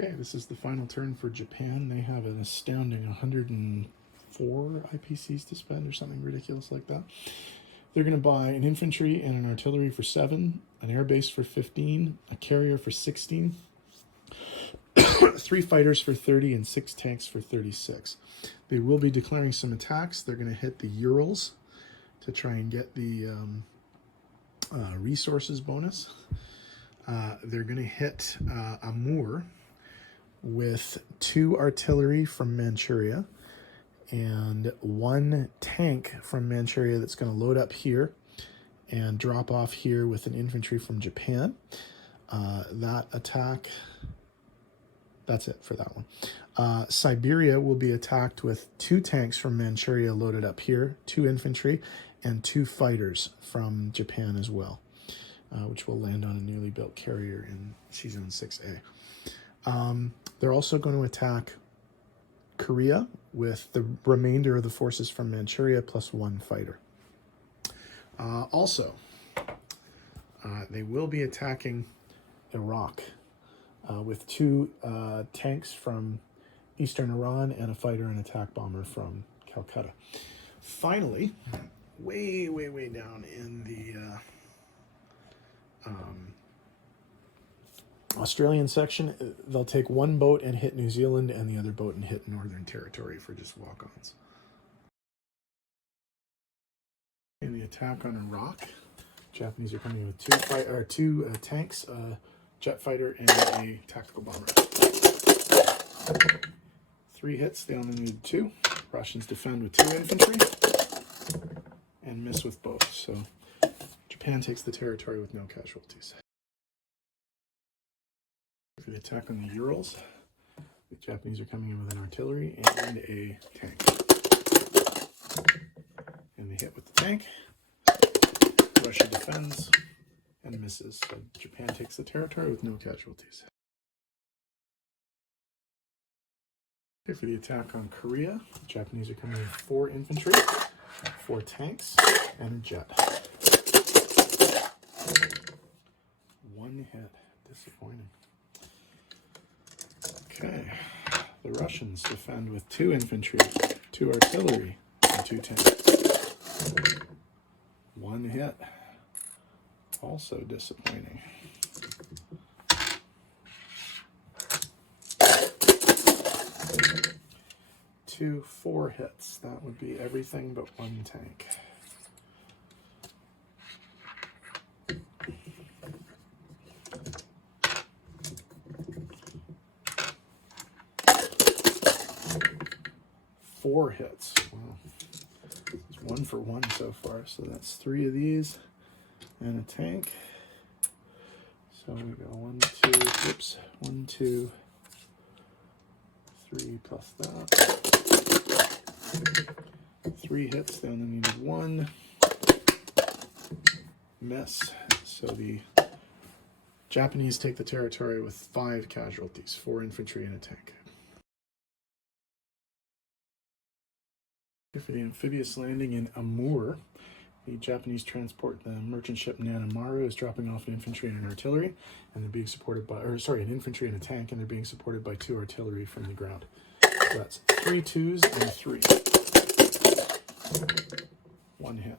Okay, this is the final turn for Japan. They have an astounding 104 IPCs to spend or something ridiculous like that. They're going to buy an infantry and an artillery for 7, an air base for 15, a carrier for 16, 3 fighters for 30, and 6 tanks for 36. They will be declaring some attacks. They're going to hit the Urals to try and get the resources bonus. They're going to hit Amur with 2 artillery from Manchuria and 1 tank from Manchuria that's going to load up here and drop off here with an infantry from Japan. That attack, that's it for that one. Siberia will be attacked with 2 tanks from Manchuria loaded up here, 2 infantry, and 2 fighters from Japan as well, which will land on a newly built carrier in Season 6A. They're also going to attack Korea with the remainder of the forces from Manchuria plus 1 fighter. They will be attacking Iraq with 2 tanks from eastern Iran and a fighter and attack bomber from Calcutta. Finally, way down in the Australian section, they'll take 1 boat and hit New Zealand and the other boat and hit Northern Territory for just walk-ons. In the attack on Iraq, Japanese are coming in with 2 tanks, a jet fighter, and a tactical bomber. 3 hits, they only need 2. Russians defend with 2 infantry and miss with both. So Japan takes the territory with no casualties. For the attack on the Urals, the Japanese are coming in with an artillery and a tank. And they hit with the tank. Russia defends and misses. So Japan takes the territory with no casualties. Okay, for the attack on Korea, the Japanese are coming in with 4 infantry, 4 tanks, and a jet. 1 hit. Disappointing. Okay, the Russians defend with 2 infantry, 2 artillery, and 2 tanks. 1 hit. Also disappointing. Two 4 hits. That would be everything but 1 tank. Four hits. Wow. It's 1 for 1 so far. So that's 3 of these and a tank. So we go 1, 2, 3 plus that. 3 hits, they only needed 1. Miss. So the Japanese take the territory with 5 casualties, 4 infantry and a tank. For the amphibious landing in Amur, the Japanese transport, the merchant ship Nanamaru, is dropping off an infantry and an artillery, and they're being supported by, an infantry and a tank, and they're being supported by 2 artillery from the ground. So that's 3 2s and 3. 1 hit.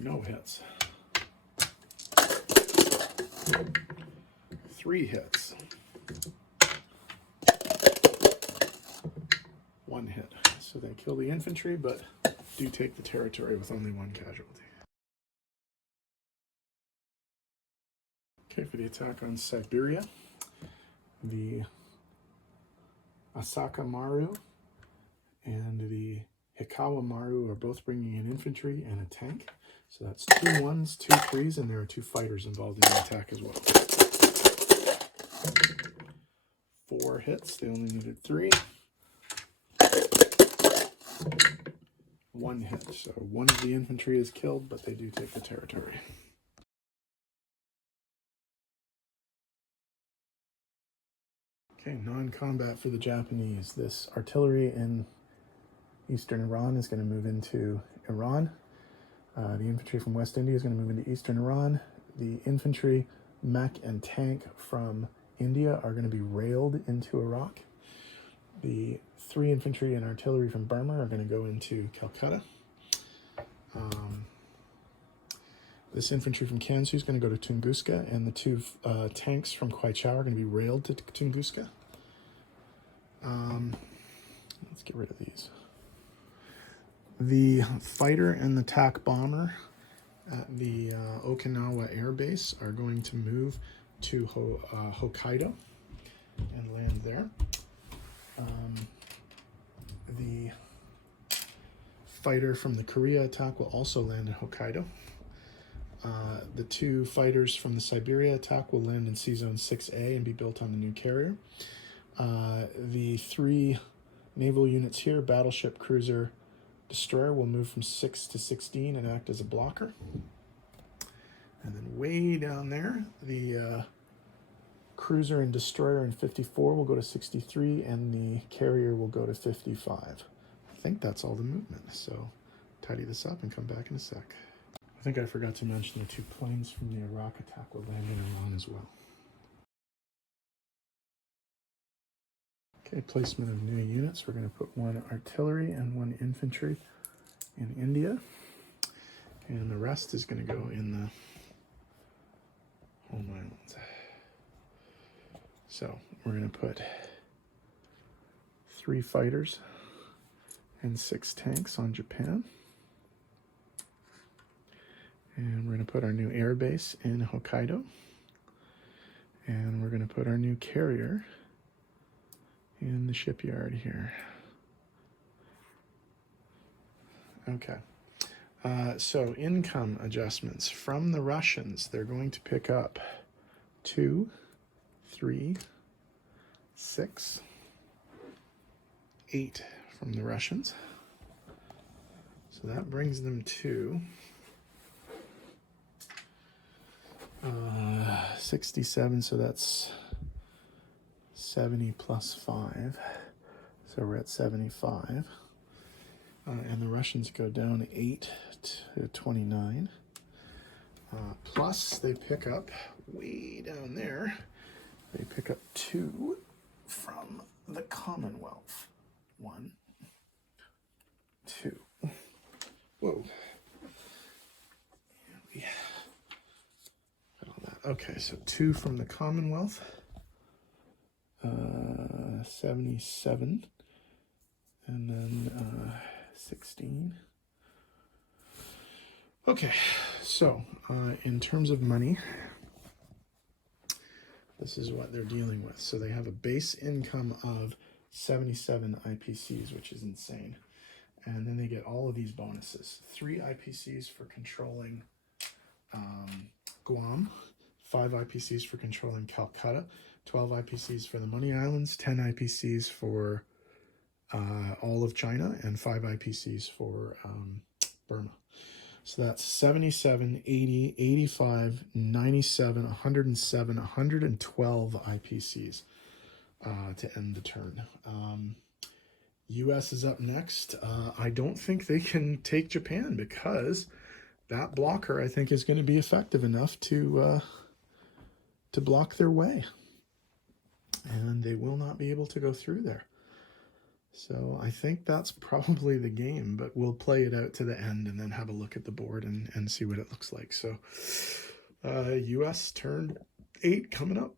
No hits. 3 hits. 1 hit. So they kill the infantry, but do take the territory with only 1 casualty. Okay, for the attack on Siberia, the Asaka Maru and the Hikawa Maru are both bringing in infantry and a tank. So that's 2 1s, 2 3s, and there are 2 fighters involved in the attack as well. 4 hits, they only needed 3. 1 hit, so 1 of the infantry is killed, but they do take the territory. Okay, non-combat for the Japanese. This artillery in eastern Iran is going to move into Iran. The infantry from West India is going to move into eastern Iran. The infantry, mech, and tank from India are going to be railed into Iraq. The 3 infantry and artillery from Burma are going to go into Calcutta. This infantry from Kansu is going to go to Tunguska, and the 2 tanks from Kwaichao are going to be railed to Tunguska. Let's get rid of these. The fighter and the TAC bomber at the Okinawa Air Base are going to move to Hokkaido and land there. The fighter from the Korea attack will also land in Hokkaido. The 2 fighters from the Siberia attack will land in C-Zone 6A and be built on the new carrier. The 3 naval units here, battleship, cruiser, destroyer, will move from 6 to 16 and act as a blocker. And then way down there, the cruiser and destroyer in 54 will go to 63, and the carrier will go to 55. I think that's all the movement, so tidy this up and come back in a sec. I think I forgot to mention the 2 planes from the Iraq attack will land in Iran as well. Okay, placement of new units. We're going to put 1 artillery and 1 infantry in India. And the rest is going to go in the home islands. So we're going to put 3 fighters and 6 tanks on Japan. And we're going to put our new air base in Hokkaido. And we're going to put our new carrier in the shipyard here. Okay. So income adjustments from the Russians. They're going to pick up 2, 3, 6, 8 from the Russians. So that brings them to 67, so that's 70 plus 5. So we're at 75. And the Russians go down 8 to 29. Plus they pick up, way down there, they pick up 2 from the Commonwealth. 1, 2. Whoa. Okay, so 2 from the Commonwealth. 77. And then 16. Okay, so in terms of money, this is what they're dealing with. So they have a base income of 77 IPCs, which is insane. And then they get all of these bonuses. 3 IPCs for controlling Guam, 5 IPCs for controlling Calcutta, 12 IPCs for the Money Islands, 10 IPCs for all of China, and 5 IPCs for Burma. So that's 77, 80, 85, 97, 107, 112 IPCs to end the turn. US is up next. I don't think they can take Japan because that blocker, I think, is going to be effective enough to block their way. And they will not be able to go through there. So I think that's probably the game, but we'll play it out to the end and then have a look at the board and see what it looks like. So US turn 8 coming up.